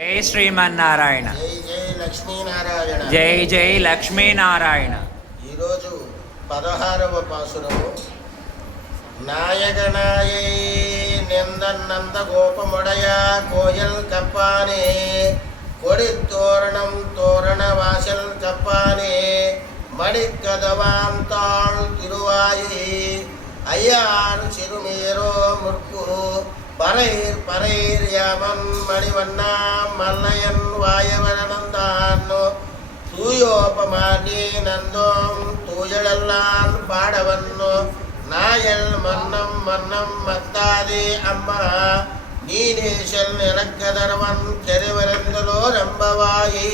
జై శ్రీమన్నారాయణ. జై జై లక్ష్మీనారాయణ. జై జై లక్ష్మీనారాయణ. ఈరోజు 16వ పాసురము. నాయగనాయై నిందన్నంద గోపముడయ కోయల్ కప్పానే కొడి తోరణం తోరణ వాసల్ కప్పానే మడిక్కదవాం తాళ్ తిరువాయి అయ్యారు చిరుమేరో ముర్కు பரைர் பரைர் யாமன் மணிவண்ணாம் மல்லையன் வாயவனந்தான் தூயோபமானி நந்தோம் தூயழல்லான் பாடவன்னோ நாயல் மன்னம் மன்னம் மத்தாதி அம்மா நீனேஷல் நிலக்கதர்வன் కెరవరందులో రంభవాయి.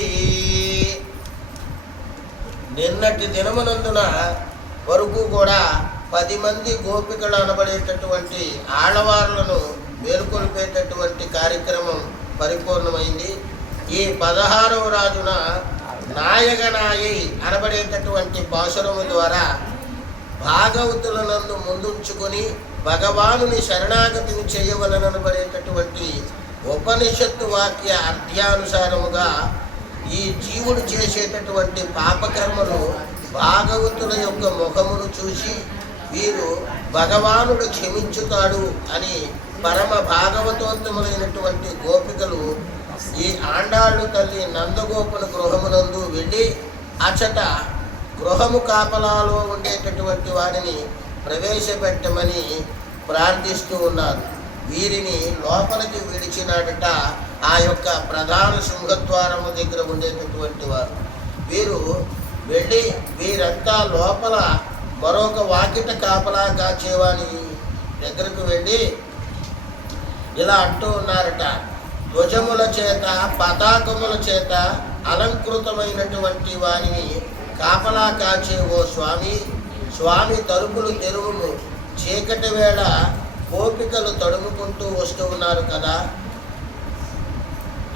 నిన్నటి దినమునందున వరకు కూడా 10 మంది గోపికలు అనబడేటటువంటి ఆడవారులను మేలుకొల్పేటటువంటి కార్యక్రమం పరిపూర్ణమైంది. ఈ 16వ రాజున నాయగనాయి అనబడేటటువంటి పాశురము ద్వారా భాగవతులనందు ముందుంచుకొని భగవానుని శరణాగతిని చేయవలననబడేటటువంటి ఉపనిషత్తు వాక్య అర్థానుసారముగా ఈ జీవుడు చేసేటటువంటి పాపకర్మలు భాగవతుల యొక్క ముఖమును చూసి వీరు భగవానుడు క్షమించుతాడు అని పరమ భాగవతోత్తములైనటువంటి గోపికలు ఈ ఆండాళ్ళు తల్లి నందగోపుల గృహమునందు వెళ్ళి అచట గృహము కాపలాలో ఉండేటటువంటి వారిని ప్రవేశపెట్టమని ప్రార్థిస్తూ ఉన్నారు. వీరిని లోపలికి విడిచినాడట ఆ యొక్క ప్రధాన సింహద్వారము దగ్గర ఉండేటటువంటి వారు. వీరు వెళ్ళి వీరంతా లోపల మరొక వాకిట కాపలా కాచేవాని దగ్గరకు వెళ్ళి ఇలా అంటూ ఉన్నారట, ధ్వజముల చేత పతాకముల చేత అలంకృతమైనటువంటి వారిని కాపలా కాచే ఓ స్వామి, స్వామి తలుపులు తెరువును, చీకటి వేళ గోపికలు తడుముకుంటూ వస్తూ ఉన్నారు కదా,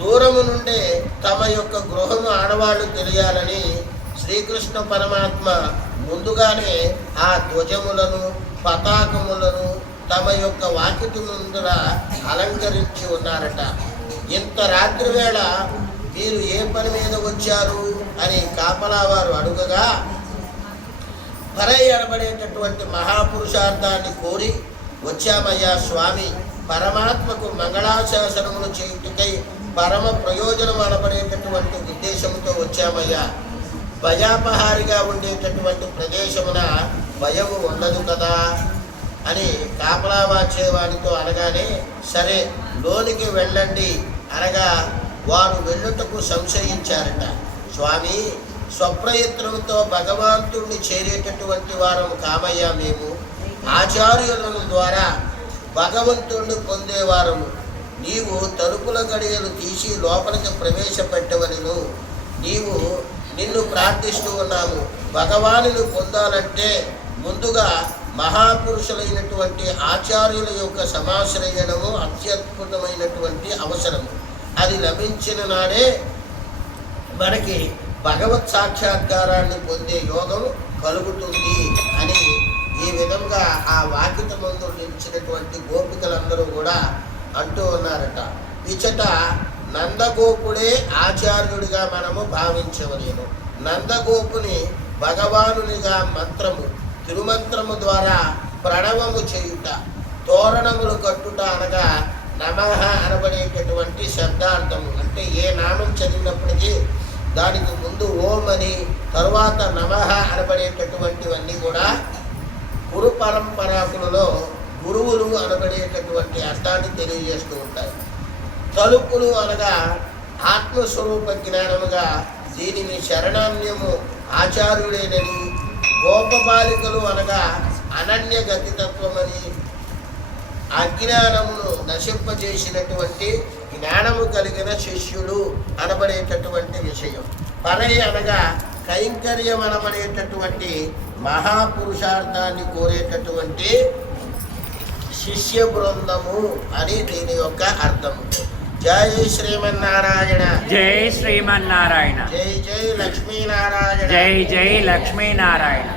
దూరము నుండే తమ యొక్క గృహము ఆడవాళ్ళు తెలియాలని శ్రీకృష్ణ పరమాత్మ ముందుగానే ఆ ధ్వజములను పతాకములను తమ యొక్క వాకిటి ముందర అలంకరించి ఉన్నారట. ఇంత రాత్రి వేళ మీరు ఏ పని మీద వచ్చారు అని కాపలా వారు అడుగగా, పరై అనబడేటటువంటి మహాపురుషార్థాన్ని కోరి వచ్చామయ్యా స్వామి, పరమాత్మకు మంగళాశాసనములు చేయుటకై పరమ ప్రయోజనం అనబడేటటువంటి ఉద్దేశంతో వచ్చామయ్యా. భయాపహారిగా ఉండేటటువంటి ప్రదేశమున భయము ఉండదు కదా అని కాపలా వాచేవానితో అనగానే, సరే లోనికి వెళ్ళండి అనగా వారు వెళ్ళుటకు సంశయించారట. స్వామి, స్వప్రయత్నంతో భగవంతుణ్ణి చేరేటటువంటి వారము కామయ్యా, మేము ఆచార్యుల ద్వారా భగవంతుణ్ణి పొందేవారము. నీవు తలుపుల గడియలు తీసి లోపలికి ప్రవేశపెట్టవలను. నిన్ను ప్రార్థిస్తూ ఉన్నాము. భగవానుని పొందాలంటే ముందుగా మహాపురుషులైనటువంటి ఆచార్యుల యొక్క సమాశ్రయణము అత్యద్భుతమైనటువంటి అవసరము. అది లభించిన నాడే మనకి భగవత్ సాక్షాత్కారాన్ని పొందే యోగం కలుగుతుంది అని ఈ విధంగా ఆ వాకిట ముందు నిలిచినటువంటి గోపికలందరూ కూడా అంటూ ఉన్నారట. ఇచ్చట నందగోపుడే ఆచార్యుడిగా మనము భావించవలేము. నందగోపుని భగవానునిగా మంత్రము తిరుమంత్రము ద్వారా ప్రణవము చేయుట, తోరణములు కట్టుట అనగా నమః అనబడేటటువంటి శబ్దార్థము. అంటే ఏ నామం చదివినప్పటికీ దానికి ముందు ఓం అని, తరువాత నమః అనబడేటటువంటివన్నీ కూడా గురు పరంపరాకులలో గురువులు అనబడేటటువంటి అర్థాన్ని తెలియజేస్తూ ఉంటాయి. తలుపులు అనగా ఆత్మస్వరూప జ్ఞానముగా దీనిని శరణాన్యము ఆచార్యుడేనని, గోపబాలికలు అనగా అనన్య గతితత్వమని, అజ్ఞానమును నశింపజేసినటువంటి జ్ఞానము కలిగిన శిష్యుడు అనబడేటటువంటి విషయం. పరై అనగా కైంకర్యం అనబడేటటువంటి మహాపురుషార్థాన్ని కోరేటటువంటి శిష్య బృందము అని దీని యొక్క అర్థము. జై శ్రీమన్నారాయణ. జై శ్రీమన్నారాయణ. జై జై లక్ష్మీనారాయణ. జై జై లక్ష్మీనారాయణ.